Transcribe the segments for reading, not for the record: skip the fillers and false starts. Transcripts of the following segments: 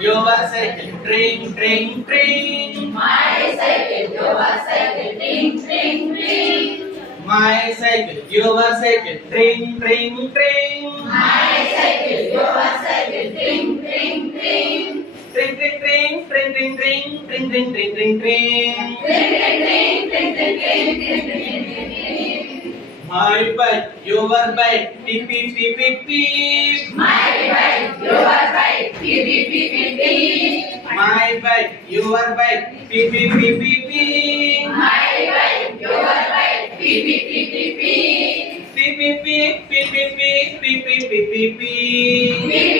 your cycle, tring, tring, tring. My cycle, your cycle, tring, tring, tring. My cycle, your cycle, tring, tring, tring. My cycle, your cycle, tring, tring, tring. Tring, tring, tring, tring, tring, tring, tring, tring, tring, tring, tring. Tring, tring, tring, tring, tring, tring, tring, tring, tring, tring. My bike, your bike, beep, beep, beep, beep, beep. My bike, your bike, beep, beep, beep, beep, beep. My bike, your bike, beep, beep, beep, beep, beep. My bike, your bike, beep, beep, beep, beep, beep. Beep, beep, beep, beep, beep, beep, beep, beep, beep, beep, beep.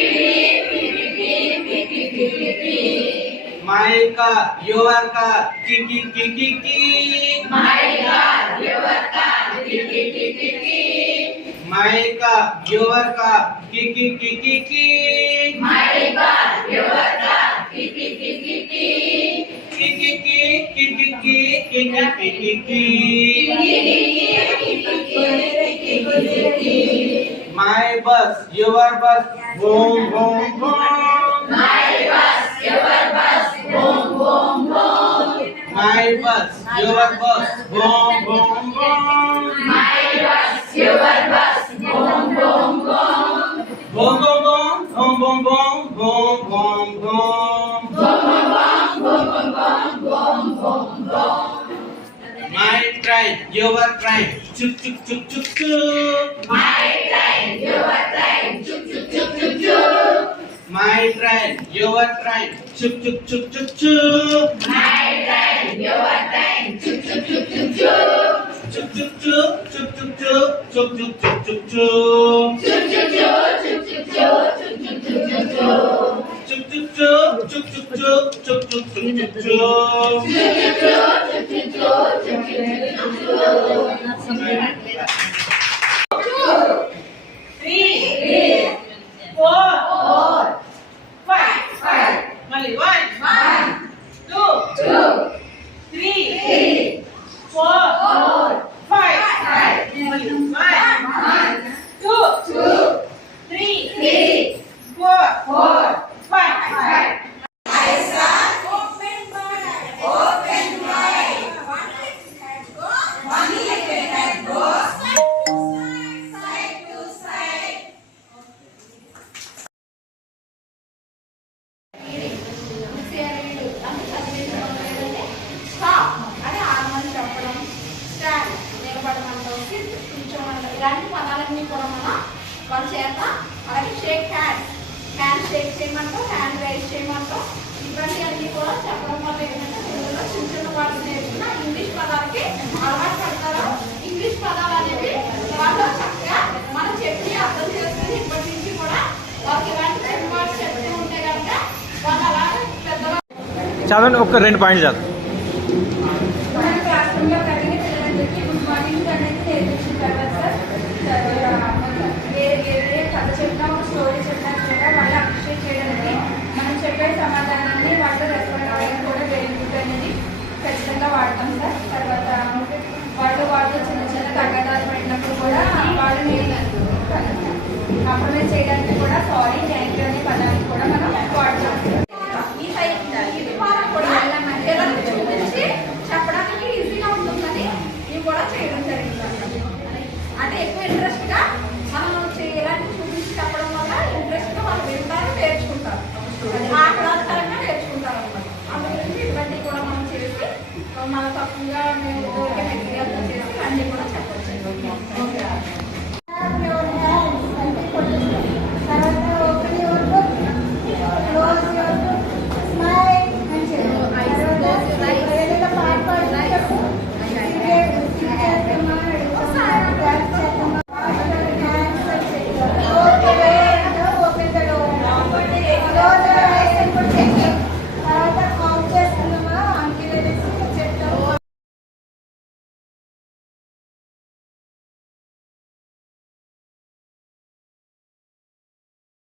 My car, your car, kiki, kiki, kiki. My car, your car, kiki, kiki, kiki. My car, your car, kiki, kiki, kiki. My car, your car, kiki, kiki, kiki. Kiki, kiki, kiki, kiki, kiki. My bus, your bus, boom, boom, boom. My bus, your bus, boom, boom, boom. My bus, your bus, boom, boom, boom. My bus, your bus, boom, boom, boom. Boom, boom, boom, boom, boom, boom, boom, boom, boom. My train, your train, chuk, chuk, chuk, chuk, chuk. My train, your train, chuk, chuk, chuk, chuk, chuk. My train, your train, chuk, chuk, chuk, chuk, chuk. My train, your train, chuk, chuk, chuk, chuk, chuk. Chuk, chuk, chuk, chuk, chuk, chuk, chuk, chuk, chuk, chuk, chuk. Chuk, chuk, chuk, chuk, chuk, chuk, chuk, chuk, chuk, chuk, chuk. Chuk, chuk, chuk, chuk, chuk, chuk, chuk, chuk, chuk, chuk, chuk. మళ్ళీ 1 2 3 4 5 మళ్ళీ 1 2 3 4 5 ఇలాంటి పదాలన్నీ కూడా మనం వాళ్ళ చేత అలాగే shake hand shake చేయమంటాం, హ్యాండ్ రైజ్ చేయమంటాం. ఇవన్నీ అన్నీ కూడా చెప్పడం వల్ల ఏంటంటే తెలుగులో చిన్న చిన్న వాళ్ళు నేర్చుకున్న ఇంగ్లీష్ పదాలకి అలవాటు పడతారు. ఇంగ్లీష్ పదాలు అనేవి వాళ్ళు చక్కగా మనం చెప్పి అర్థం చేసుకుని ఇప్పటి నుంచి కూడా వాళ్ళకి ఇలాంటి చిన్న వాళ్ళు చెప్తూ ఉంటే కనుక వాళ్ళు అలా పెద్దవాళ్ళు చదవండి. ఒక 2 పాయింట్లు చదవండి. క్లాస్ రూమ్లో కలిగిన పిల్లలందరికీ గుడ్ మార్నింగ్ అనేది నేర్పించిన తర్వాత ఏ కథ చెప్పినా ఒక స్టోరీ చెప్పినా కూడా వాళ్ళు అప్రిషియేట్ చేయడానికి మనం చెప్పే సమాధానాన్ని వాళ్ళు రెస్పాండ్ అవ్వడానికి కూడా వెరీ గుడ్ అనేది ఖచ్చితంగా వాడతాం సార్. తర్వాత వాళ్ళు చిన్న చిన్న తగ్గదాలు పడినప్పుడు కూడా వాళ్ళని కాంప్రమైజ్ చేయడానికి కూడా సారీ, థ్యాంక్ యూ అనే పదాన్ని కూడా మనం వాడతాం. ఇది కూడా పిల్లలకి చూపించి చెప్పడానికి ఈజీగా ఉంటుందని ఇవి కూడా చేయడం జరిగింది. అంటే ఎక్కువ ఇంట్రెస్ట్గా మనం చేయాలని చూపించి చెప్పడం వల్ల ఇంట్రెస్ట్గా వాళ్ళు వింటారు, నేర్చుకుంటారు, ఆహ్లాదకరంగా నేర్చుకుంటారు అన్నమాట. అందుగురించి ఇవన్నీ కూడా మనం చేసి మన తప్పుగా మేము